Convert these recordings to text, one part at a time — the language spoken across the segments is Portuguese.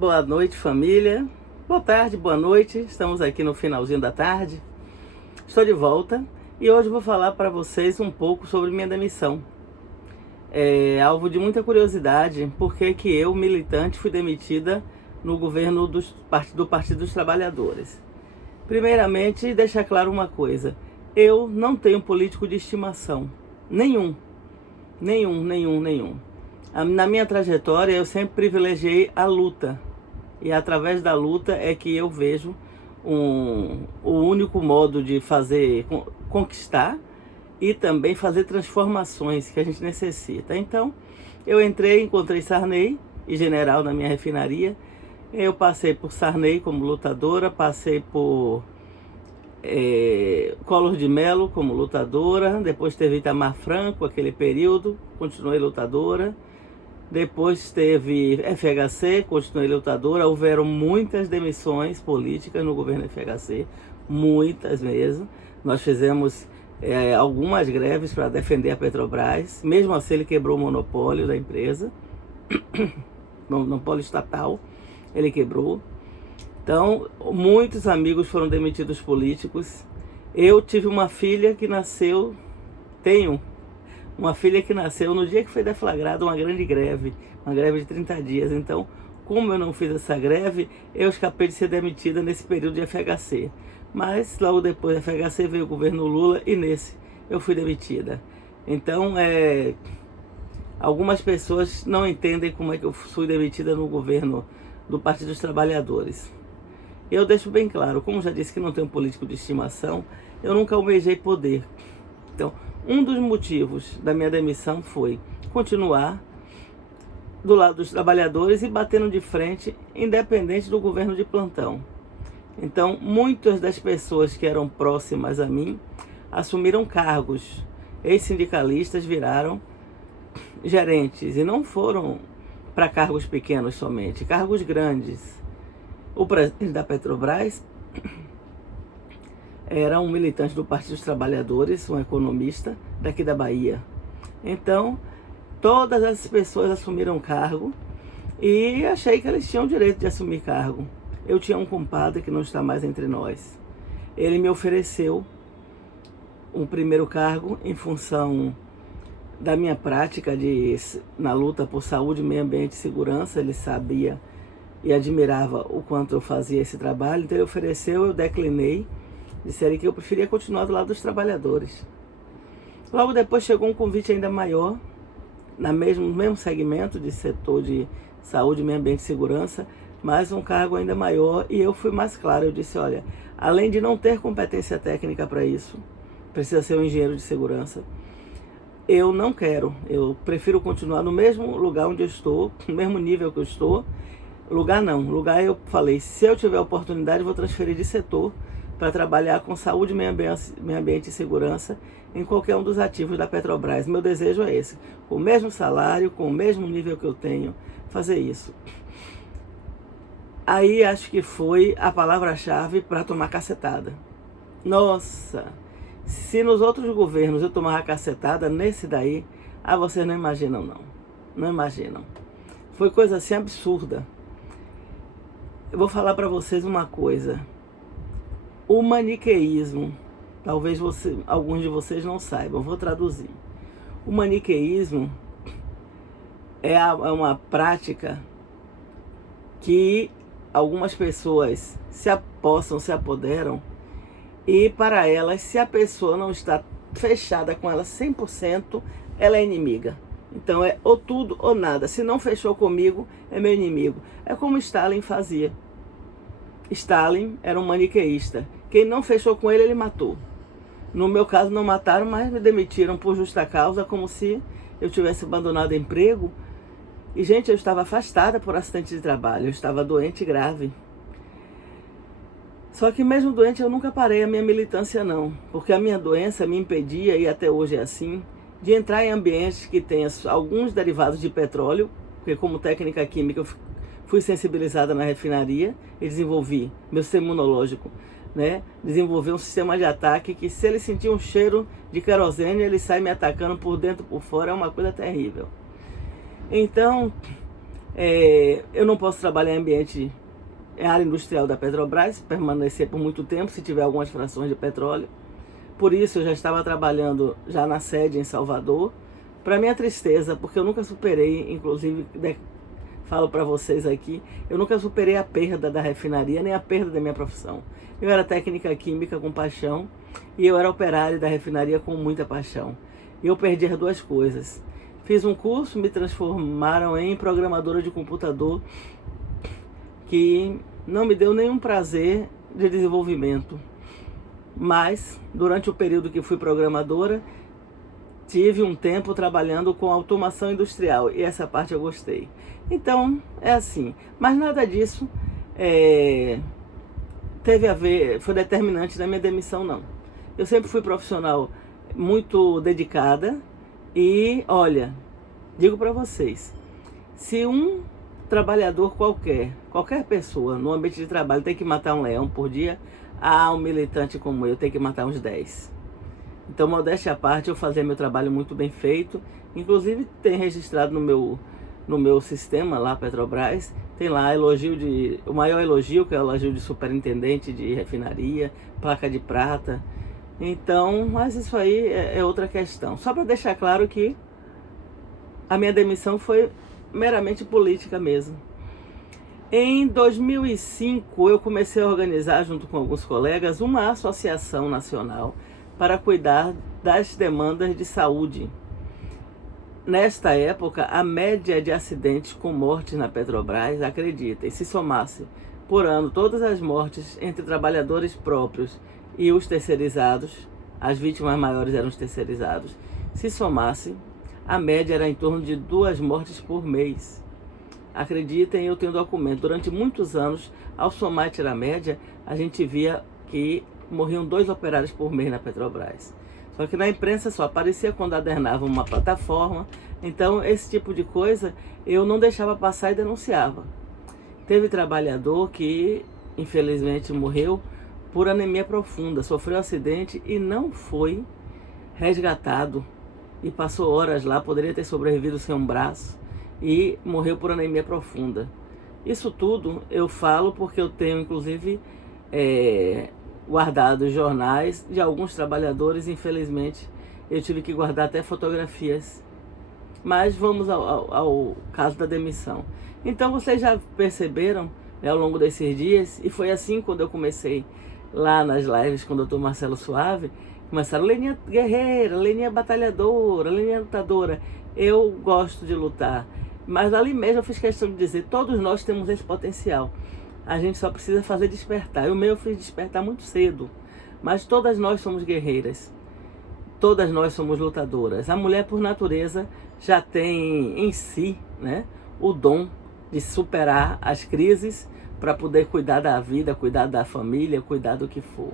Boa noite, família. Boa tarde, boa noite. Estamos aqui no finalzinho da tarde. Estou de volta e hoje vou falar para vocês um pouco sobre minha demissão. É alvo de muita curiosidade, porque que eu, militante, fui demitida no governo do Partido dos Trabalhadores. Primeiramente, deixar claro uma coisa. Eu não tenho político de estimação. Nenhum. Na minha trajetória, eu sempre privilegiei a luta. E através da luta é que eu vejo o único modo de fazer, conquistar e também fazer transformações que a gente necessita. Então, eu encontrei Sarney e General na minha refinaria. Eu passei por Sarney como lutadora, passei por Collor de Mello como lutadora, depois teve Itamar Franco, aquele período, continuei lutadora. Depois teve FHC, continuei lutadora. Houveram muitas demissões políticas no governo FHC, muitas mesmo. Nós fizemos algumas greves para defender a Petrobras. Mesmo assim, ele quebrou o monopólio da empresa, monopólio estatal, ele quebrou. Então, muitos amigos foram demitidos políticos. Eu tive uma filha que nasceu, tenho uma filha que nasceu no dia que foi deflagrada uma grande greve, uma greve de 30 dias. Então, como eu não fiz essa greve, eu escapei de ser demitida nesse período de FHC. Mas, logo depois da FHC, veio o governo Lula e nesse eu fui demitida. Então, algumas pessoas não entendem como é que eu fui demitida no governo do Partido dos Trabalhadores. Eu deixo bem claro, como já disse que não tenho político de estimação, eu nunca almejei poder. Então, um dos motivos da minha demissão foi continuar do lado dos trabalhadores e batendo de frente, independente do governo de plantão. Então, muitas das pessoas que eram próximas a mim assumiram cargos. Ex-sindicalistas viraram gerentes e não foram para cargos pequenos somente, cargos grandes. O presidente da Petrobras era um militante do Partido dos Trabalhadores, um economista daqui da Bahia. Então, todas as pessoas assumiram cargo e achei que eles tinham o direito de assumir cargo. Eu tinha um compadre que não está mais entre nós. Ele me ofereceu um primeiro cargo em função da minha prática na luta por saúde, meio ambiente e segurança. Ele sabia e admirava o quanto eu fazia esse trabalho, então ele ofereceu, eu declinei. Disseram que eu preferia continuar do lado dos trabalhadores. Logo depois chegou um convite ainda maior, no mesmo segmento de setor de saúde, meio ambiente e segurança, mas um cargo ainda maior, e eu fui mais claro. Eu disse, olha, além de não ter competência técnica para isso, precisa ser um engenheiro de segurança, eu não quero, eu prefiro continuar no mesmo lugar onde eu estou, no mesmo nível que eu estou. Lugar eu falei, se eu tiver oportunidade, vou transferir de setor para trabalhar com saúde, meio ambiente e segurança em qualquer um dos ativos da Petrobras. Meu desejo é esse, com o mesmo salário, com o mesmo nível que eu tenho, fazer isso. Aí acho que foi a palavra-chave para tomar cacetada. Nossa, se nos outros governos eu tomava cacetada, nesse daí, vocês não imaginam não imaginam. Foi coisa assim absurda. Eu vou falar para vocês uma coisa. O maniqueísmo, talvez alguns de vocês não saibam, vou traduzir. O maniqueísmo é uma prática que algumas pessoas se apoderam, e para elas, se a pessoa não está fechada com ela 100%, ela é inimiga. Então é ou tudo ou nada. Se não fechou comigo, é meu inimigo. É como Stalin fazia. Stalin era um maniqueísta. Quem não fechou com ele, ele matou. No meu caso, não mataram, mas me demitiram por justa causa, como se eu tivesse abandonado o emprego. E, gente, eu estava afastada por acidente de trabalho. Eu estava doente grave. Só que mesmo doente, eu nunca parei a minha militância, não. Porque a minha doença me impedia, e até hoje é assim, de entrar em ambientes que tenham alguns derivados de petróleo, porque como técnica química eu fui sensibilizada na refinaria e desenvolvi meu sistema imunológico, desenvolvi um sistema de ataque que, se ele sentir um cheiro de querosene, ele sai me atacando por dentro e por fora, é uma coisa terrível. Então, Eu não posso trabalhar em ambiente, em área industrial da Petrobras, permanecer por muito tempo se tiver algumas frações de petróleo. Por isso eu já estava trabalhando já na sede em Salvador. Para minha tristeza, porque eu nunca superei, inclusive, falo para vocês aqui, eu nunca superei a perda da refinaria, nem a perda da minha profissão. Eu era técnica química com paixão e eu era operário da refinaria com muita paixão. E eu perdi as duas coisas. Fiz um curso, me transformaram em programadora de computador, que não me deu nenhum prazer de desenvolvimento. Mas, durante o período que fui programadora, tive um tempo trabalhando com automação industrial e essa parte eu gostei. Então, é assim. Mas nada disso teve a ver, foi determinante na minha demissão, não. Eu sempre fui profissional muito dedicada e, olha, digo para vocês, se um trabalhador qualquer pessoa no ambiente de trabalho tem que matar um leão por dia, um militante como eu tem que matar uns 10. Então, modéstia à parte, eu fazia meu trabalho muito bem feito. Inclusive, tem registrado no meu sistema lá, Petrobras, tem lá o maior elogio, que é o elogio de superintendente de refinaria, placa de prata. Então, mas isso aí é outra questão. Só para deixar claro que a minha demissão foi meramente política mesmo. Em 2005, eu comecei a organizar, junto com alguns colegas, uma associação nacional para cuidar das demandas de saúde. Nesta época, a média de acidentes com mortes na Petrobras, acreditem, se somasse por ano todas as mortes entre trabalhadores próprios e os terceirizados, as vítimas maiores eram os terceirizados, se somasse, a média era em torno de 2 mortes por mês. Acreditem, eu tenho documento. Durante muitos anos, ao somar e tirar a média, a gente via que morriam 2 operários por mês na Petrobras. Só que na imprensa só aparecia quando adernava uma plataforma. Então, esse tipo de coisa eu não deixava passar e denunciava. Teve trabalhador que, infelizmente, morreu por anemia profunda, sofreu um acidente e não foi resgatado. E passou horas lá, poderia ter sobrevivido sem um braço e morreu por anemia profunda. Isso tudo eu falo porque eu tenho, inclusive, guardado jornais de alguns trabalhadores. Infelizmente, eu tive que guardar até fotografias. Mas vamos ao caso da demissão. Então, vocês já perceberam, né, ao longo desses dias, e foi assim quando eu comecei lá nas lives com o Dr. Marcelo Suave, começaram: Leninha guerreira, Leninha batalhadora, Leninha lutadora. Eu gosto de lutar, mas ali mesmo eu fiz questão de dizer, todos nós temos esse potencial. A gente só precisa fazer despertar. E o meu eu fiz despertar muito cedo, mas todas nós somos guerreiras, todas nós somos lutadoras. A mulher, por natureza, já tem em si, né, o dom de superar as crises para poder cuidar da vida, cuidar da família, cuidar do que for.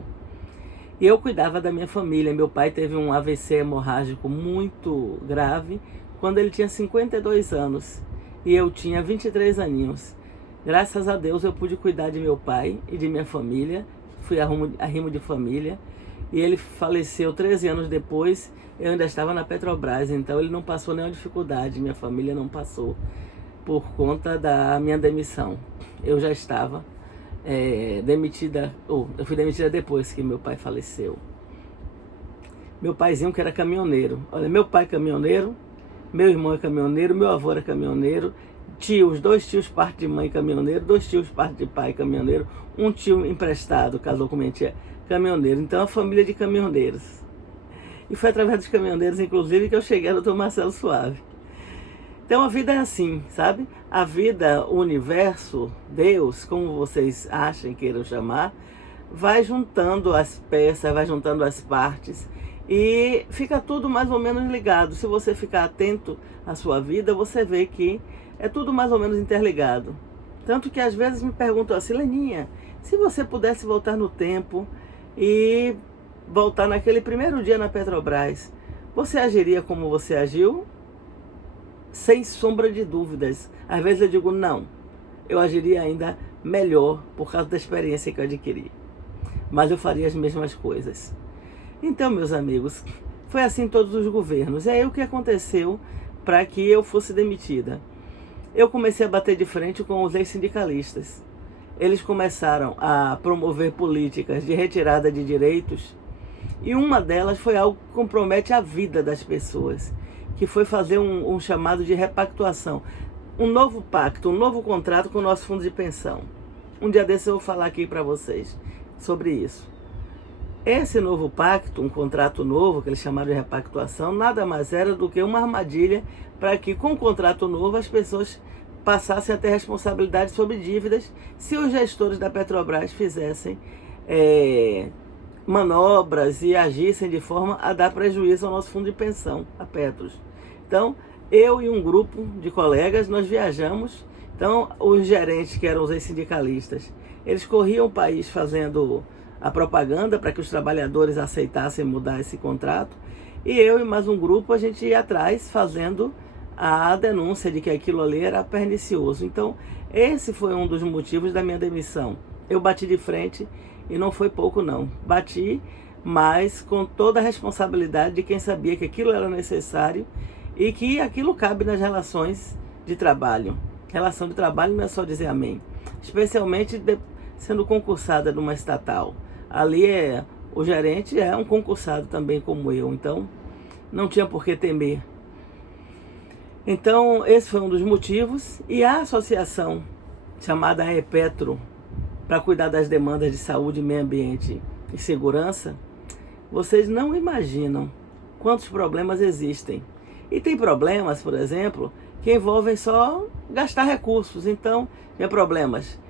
E eu cuidava da minha família. Meu pai teve um AVC hemorrágico muito grave quando ele tinha 52 anos e eu tinha 23 aninhos. Graças a Deus eu pude cuidar de meu pai e de minha família, fui arrimo de família, e ele faleceu 13 anos depois. Eu ainda estava na Petrobras, então ele não passou nenhuma dificuldade, minha família não passou por conta da minha demissão. Eu já estava demitida, eu fui demitida depois que meu pai faleceu. Meu paizinho, que era caminhoneiro, olha, meu pai caminhoneiro, meu irmão é caminhoneiro, meu avô era caminhoneiro, tios, 2 tios parte de mãe caminhoneiro, 2 tios parte de pai caminhoneiro, um tio emprestado, casou com minha tia, caminhoneiro. Então, a família de caminhoneiros. E foi através dos caminhoneiros, inclusive, que eu cheguei ao Dr. Marcelo Suave. Então, a vida é assim, sabe? A vida, o universo, Deus, como vocês achem, queiram chamar, vai juntando as peças, vai juntando as partes e fica tudo mais ou menos ligado. Se você ficar atento à sua vida, você vê que é tudo mais ou menos interligado. Tanto que às vezes me perguntam assim: Leninha, se você pudesse voltar no tempo e voltar naquele primeiro dia na Petrobras, você agiria como você agiu? Sem sombra de dúvidas. Às vezes eu digo não, eu agiria ainda melhor por causa da experiência que eu adquiri. Mas eu faria as mesmas coisas. Então, meus amigos, foi assim em todos os governos. E aí o que aconteceu para que eu fosse demitida? eu comecei a bater de frente com os ex-sindicalistas. Eles começaram a promover políticas de retirada de direitos, e uma delas foi algo que compromete a vida das pessoas, que foi fazer um chamado de repactuação, um novo pacto, um novo contrato com o nosso fundo de pensão. Um dia desse eu vou falar aqui para vocês sobre isso. Esse novo pacto, um contrato novo, que eles chamaram de repactuação, nada mais era do que uma armadilha para que, com o contrato novo, as pessoas passassem a ter responsabilidade sobre dívidas se os gestores da Petrobras fizessem manobras e agissem de forma a dar prejuízo ao nosso fundo de pensão, a Petros. Então, eu e um grupo de colegas, nós viajamos. Então, os gerentes, que eram os ex-sindicalistas, eles corriam o país fazendo a propaganda para que os trabalhadores aceitassem mudar esse contrato. E eu e mais um grupo, a gente ia atrás fazendo a denúncia de que aquilo ali era pernicioso. Então, esse foi um dos motivos da minha demissão. Eu bati de frente e não foi pouco não. Bati, mas com toda a responsabilidade de quem sabia que aquilo era necessário e que aquilo cabe nas relações de trabalho. Relação de trabalho não é só dizer amém. Especialmente sendo concursada numa estatal. Ali o gerente é um concursado também como eu, então não tinha por que temer. Então esse foi um dos motivos. E a associação chamada AEPetro, para cuidar das demandas de saúde, meio ambiente e segurança, vocês não imaginam quantos problemas existem. E tem problemas, por exemplo, que envolvem só gastar recursos. Então, tem problemas.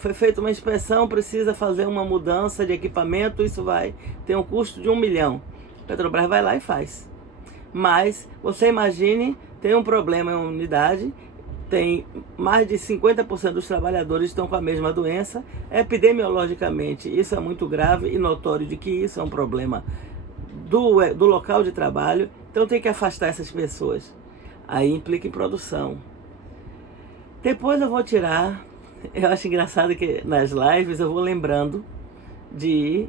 Foi feita uma inspeção, precisa fazer uma mudança de equipamento, isso vai ter um custo de 1 milhão. A Petrobras vai lá e faz. Mas, você imagine, tem um problema em uma unidade, tem mais de 50% dos trabalhadores estão com a mesma doença. Epidemiologicamente, isso é muito grave e notório de que isso é um problema do local de trabalho. Então tem que afastar essas pessoas. Aí implica em produção. Depois eu vou tirar, eu acho engraçado que nas lives eu vou lembrando de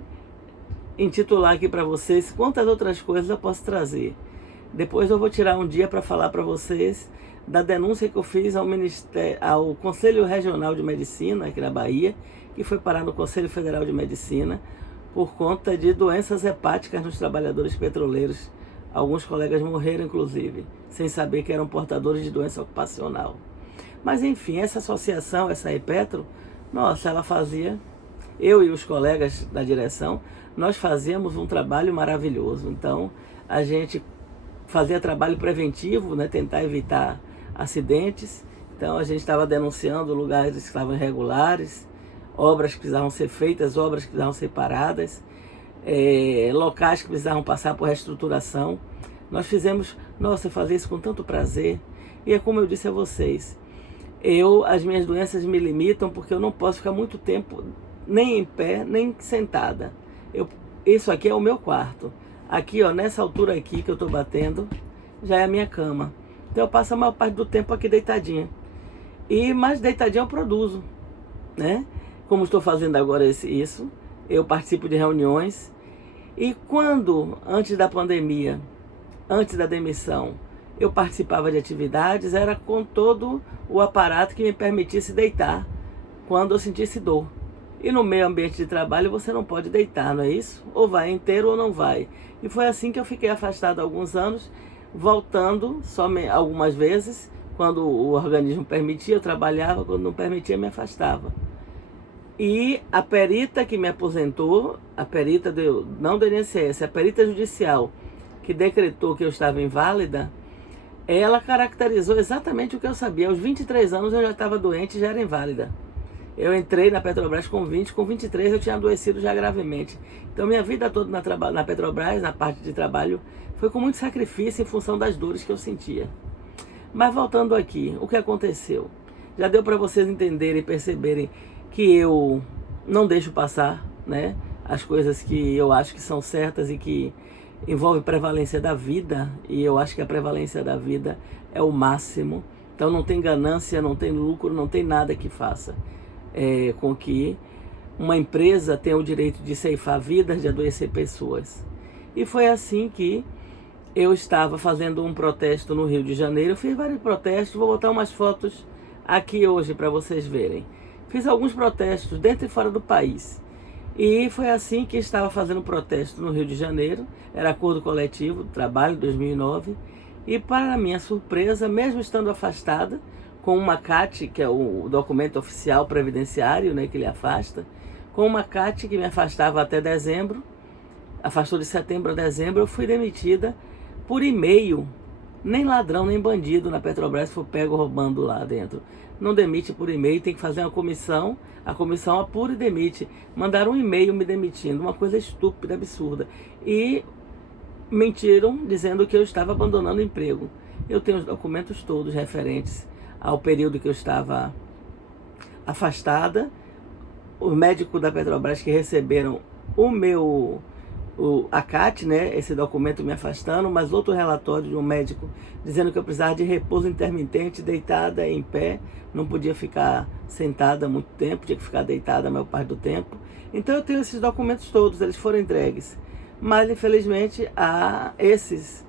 intitular aqui para vocês quantas outras coisas eu posso trazer. Depois eu vou tirar um dia para falar para vocês da denúncia que eu fiz ao Conselho Regional de Medicina, aqui na Bahia, que foi parar no Conselho Federal de Medicina, por conta de doenças hepáticas nos trabalhadores petroleiros. Alguns colegas morreram, inclusive, sem saber que eram portadores de doença ocupacional. Mas, enfim, essa associação, essa AEPetro, nossa, ela fazia, eu e os colegas da direção, nós fazíamos um trabalho maravilhoso. Então, a gente fazia trabalho preventivo, né, tentar evitar acidentes. Então, a gente estava denunciando lugares que estavam irregulares, obras que precisavam ser feitas, obras que precisavam ser paradas, locais que precisavam passar por reestruturação. Nós fizemos, nossa, eu fazia isso com tanto prazer. E é como eu disse a vocês, as minhas doenças me limitam porque eu não posso ficar muito tempo nem em pé, nem sentada. Isso aqui é o meu quarto. Aqui, ó, nessa altura aqui que eu estou batendo, já é a minha cama. Então eu passo a maior parte do tempo aqui deitadinha. E mais deitadinha eu produzo, né? Como estou fazendo agora isso, eu participo de reuniões. E quando, antes da pandemia, antes da demissão, eu participava de atividades, era com todo o aparato que me permitisse deitar quando eu sentisse dor. E no meio ambiente de trabalho você não pode deitar, não é isso? Ou vai inteiro ou não vai. E foi assim que eu fiquei afastado há alguns anos, voltando só algumas vezes, quando o organismo permitia, eu trabalhava, quando não permitia, me afastava. E a perita que me aposentou, a perita não do INSS, a perita judicial, que decretou que eu estava inválida, ela caracterizou exatamente o que eu sabia. Aos 23 anos eu já estava doente e já era inválida. Eu entrei na Petrobras com 20, com 23 eu tinha adoecido já gravemente. Então minha vida toda na Petrobras, na parte de trabalho, foi com muito sacrifício em função das dores que eu sentia. Mas voltando aqui, o que aconteceu? Já deu para vocês entenderem e perceberem que eu não deixo passar, né, as coisas que eu acho que são certas e que envolvem prevalência da vida, e eu acho que a prevalência da vida é o máximo. Então não tem ganância, não tem lucro, não tem nada que faça com que uma empresa tenha o direito de ceifar vidas, de adoecer pessoas. E foi assim que eu estava fazendo um protesto no Rio de Janeiro. Eu fiz vários protestos, vou botar umas fotos aqui hoje para vocês verem. Fiz alguns protestos dentro e fora do país. E foi assim que estava fazendo protesto no Rio de Janeiro, era acordo coletivo do trabalho 2009, e para minha surpresa, mesmo estando afastada, com uma CAT, que é o documento oficial previdenciário, né, que ele afasta, com uma CAT que me afastava até dezembro, afastou de setembro a dezembro, eu fui demitida por e-mail. Nem ladrão, nem bandido na Petrobras foi pego roubando lá dentro. Não demite por e-mail, tem que fazer uma comissão, a comissão apura e demite. Mandaram um e-mail me demitindo, uma coisa estúpida, absurda. E mentiram dizendo que eu estava abandonando o emprego. Eu tenho os documentos todos referentes ao período que eu estava afastada. Os médicos da Petrobras que receberam a CAT, né, esse documento me afastando, mas outro relatório de um médico dizendo que eu precisava de repouso intermitente, deitada em pé, não podia ficar sentada muito tempo, tinha que ficar deitada a maior parte do tempo. Então eu tenho esses documentos todos, eles foram entregues. Mas infelizmente a esses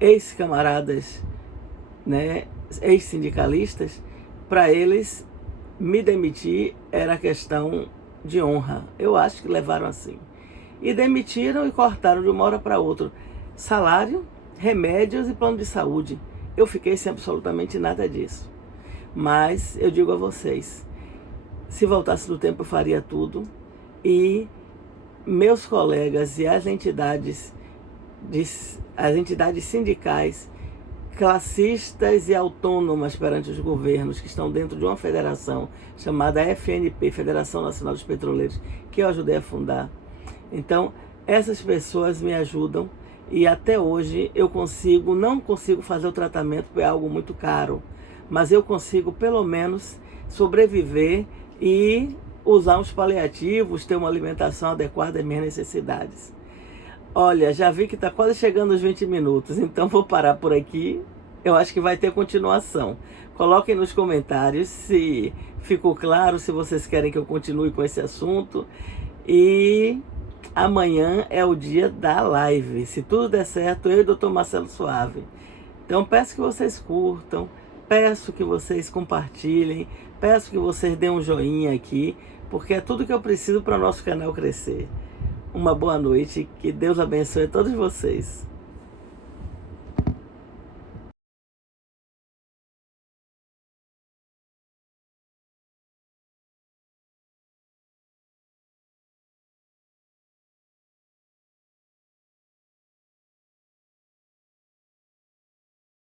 ex-camaradas, né, ex-sindicalistas, para eles me demitir era questão de honra. Eu acho que levaram assim. E demitiram e cortaram de uma hora para outra salário, remédios e plano de saúde. Eu fiquei sem absolutamente nada disso. Mas eu digo a vocês, se voltasse no tempo eu faria tudo. E meus colegas e as entidades sindicais, classistas e autônomas perante os governos que estão dentro de uma federação chamada FNP, Federação Nacional dos Petroleiros, que eu ajudei a fundar. Então, essas pessoas me ajudam e até hoje eu não consigo fazer o tratamento porque é algo muito caro, mas eu consigo pelo menos sobreviver e usar uns paliativos, ter uma alimentação adequada às minhas necessidades. Olha, já vi que está quase chegando os 20 minutos, então vou parar por aqui. Eu acho que vai ter continuação. Coloquem nos comentários se ficou claro, se vocês querem que eu continue com esse assunto. E amanhã é o dia da live. Se tudo der certo, eu e o Dr. Marcelo Suave. Então peço que vocês curtam, peço que vocês compartilhem, peço que vocês deem um joinha aqui, porque é tudo que eu preciso para o nosso canal crescer. Uma boa noite, que Deus abençoe a todos vocês.